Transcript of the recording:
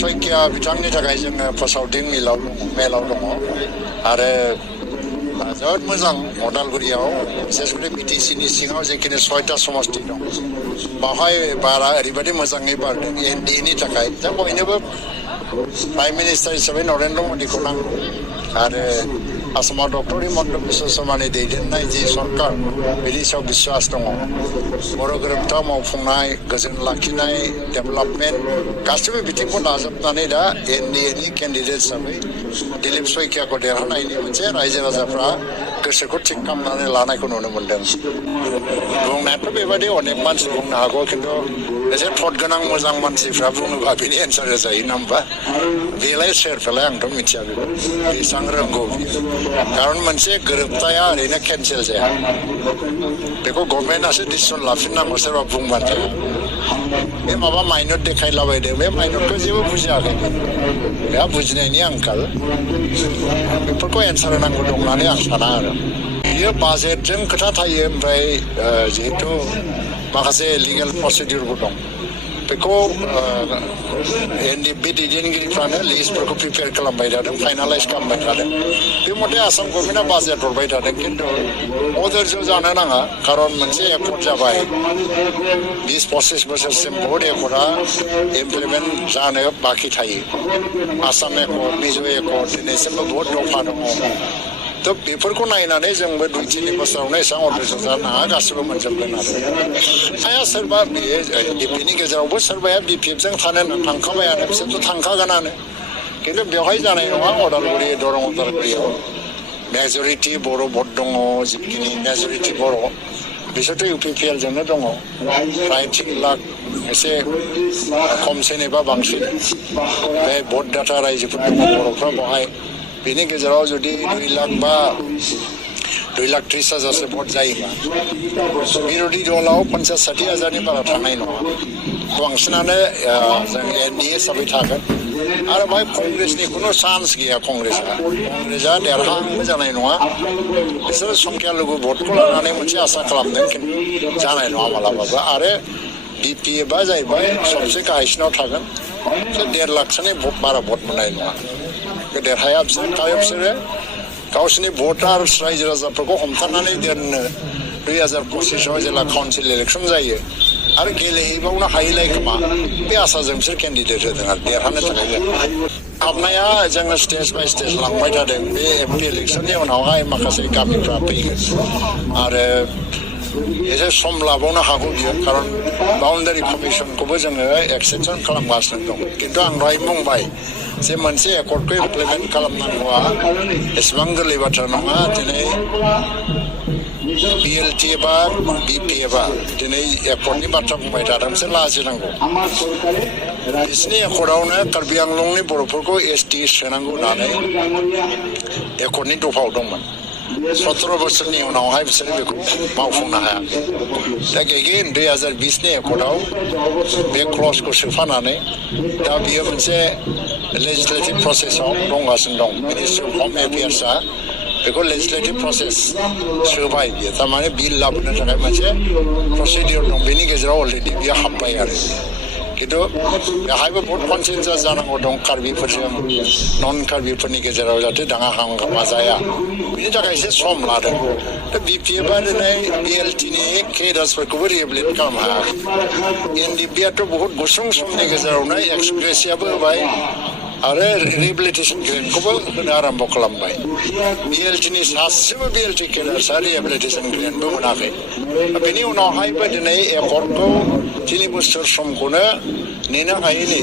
सयकिया बिथांनि थाखाय जोङो फोसावदिं मेलाव दङ आरो जोबोद मोजां अदालगुरियाव बिसेसकरि बिटिसिनि सिङाव जेखिनि 6टा समस्ति दं बावहाय बारा ओरैबायदि मोजाङै बारदों एनडिएनि थाखाय दा बयनोबो प्राइम मिनिस्टार हिसाबै नरेन्द्र मदिखौ नांगौ आरो आसामाव डक्टर हिमन्त बिश्व शर्मानि दैदेननाय जि सरकार बेनि सायाव बिश्वास दङ बर' गोरोबथा मावफुंनाय गोजोन लाखिनाय डेभेलपमेन्ट गासैबो बिथिंखौ नाजाबनानै दा एनडिएनि केन्डिडेट हिसाबै दिलीप सयकियाखौ देरहानायनि मोनसे रायजो राजाफ्रा गोसोखौ थिग खालामनानै लानायखौ नुनो मोन्दों बुंनायाथ' बेबायदि अनेक मानसि बुंनो हागौ खिन्थु एसे थद गोनां मोजां मानसिफ्रा बुङोबा बेनि एन्सार जायो ना होमबा बेलाय सोरफोरलाय आंथ' मिथिया बेखौ बेसेबां रोंगौ खारन मोनसे गोरोबथाया ओरैनो केन्सेल जाया बेखौ गभर्नमेन्टआसो डिसिसन लाफिननांगौ सोरबा बुंबानो जाया बे माबा माइनर देखायलाबायदों बे माइनरखौ जेबो बुजियाखै बेहा बुजिनायनि आंखाल बेफोरखौ एन्सार होनांगौ दं होननानै आं साना आरो बियो बाजेटजों खोथा थायो ओमफ्राय जिहेथु माखासे लिगेल प्रसिडिउरबो दं बेखौ बे दैदेनगिरिफ्रानो लिस्टफोरखौ प्रिपेयार खालामबाय थादों फाइनालाइज खालामबाय थादों बे मथे आसाम गभर्नमेन्टआ बाजेट हरबाय थादों खिन्थु अधैर्य जानो नाङा खारन मोनसे एकर्ड जाबाय 20-25 बोसोरसिम बहुद एकर्डआ इमप्लिमेन्ट जानो बाखि थायो आसाम एकर्ड मिजो एकर्ड दिनैसिमबो बहुद दफा दङ थ' बेफोरखौ नायनानै जोंबो 2-3 बोसोरावनो एसेबां अधैर्य जानो नाङा गासिबो मोनजोबगोन आरो हाया सोरबा बिनि गेजेरावबो सोरबाया बिपिएफजों थानो थांखाबायानो बिसोरथ' थांखागोनानो खिन्थु बेवहाय जानाय नङा अदालगुरि दरं अदालगुरियाव मेजरिटि बर' भट दङ जिखिनि मेजरिटि बर' बिसोरथ' इउपिपिएलजोंनो दङ फ्राय 3 लाख एसे खमसिन एबा बांसिन बे भट दाता रायजोफोर दङ बर'फ्रा बेवहाय बेनि गेजेराव जुदि 2 लाख बा 2,30,000 भट जायोबा बिरोधी दलाव 50-60 हाजारनि बारा थानाय नङा बांसिनानो जों एनडिए हिसाबै थागोन आरो बेवहाय कंग्रेसनि खुनु चान्स गैया कंग्रेसा देरहांबो जानाय नङा बिसोरो संख्या लोगो भटखौ लानानै मोनसे आसा खालामदों खिन्थु जानाय नङा मालाबाबो आरो बिपिएफआ जाहैबाय सबसे गाहायसिनाव थागोन 1.5 लाखसोनि बारा भट मोननाय नङा देरहाया बिसोरो गावसोरनि भटार रायजो राजाफोरखौ हमथानानै दोननो 2025आव जेला काउन्सिल इलेक्सन जायो आरो गेलेहैबावनो हायैलाय खोमा बे आसाजों बिसोर केन्डिडेट होदों आरो देरहानो थाखाय हाबनाया जोङो स्टेज बाय स्टेज लांबाय थादों बे एमपि इलेक्सननि उनावहाय माखासे गामिफ्रा फैगोन आरो एसे सम लाबावनो हागौ बियो खारन बाउन्डारि कमिसनखौबो जोङो एक्सटेनसन खालामगासिनो दं खिन्थु आं दहाय बुंबाय जे मोनसे एकर्डखौ इमप्लिमेन्ट खालामनांगौआ एसेबां गोरलै बाथ्रा नङा दिनै बिएलटि एबा बिपिएफआ दिनै एकर्डनि बाथ्रा बुंबाय थादों बिसोर लाजिनांगौ बिसिनि एकर्डआवनो कार्बि आंलंनि बर'फोरखौ एसटि सोनांगौ होननानै एकर्डनि दफाव दंमोन 17 बोसोरनि उनावहाय बिसोरो बेखौ मावफुंनो हायाखै दा एगेन 2020नि एकर्डआव बे क्लजखौ सोफानानै दा बियो मोनसे लेजिस्लेटिभ प्रसेसआव दंगासिनो दं मिनिस्ट्रि अफ हम एफेयार्सआ बेखौ लेजिस्लेटिभ प्रसेस सोबाय बियो थारमाने बिल लाबोनो थाखाय मोनसे प्रसिडिउर दं बेनि गेजेराव अलरेडि बियो हाबबाय आरो खिन्थु बेहायबो बहुत कनसेन्सास जानांगौ दं कार्बिफोरजों नन कार्बिफोरनि गेजेराव जाहाथे दाङा हांगामा जाया बिनि थाखाय एसे सम लादों दा बिपिएफआ दिनै बिएलटिनि केडार्सफोरखौबो रिहेबिलिट खालामनो हायाखै एनडिपिआथ' बहुत गुसुं समनि गेजेरावनो एक्सग्रेसियाबो होबाय आरो रिहेबिलिटेसन ग्रेन्टखौबो होनो आरम्भ खालामबाय बिएलटिनि सासेबो बिएलटि केडार्सआ रिहेबिलिटेसन ग्रेन्टबो मोनाखै बेनि उनावहायबो दिनै एकर्डखौ 3 बोसोर समखौनो नेनो हायैनि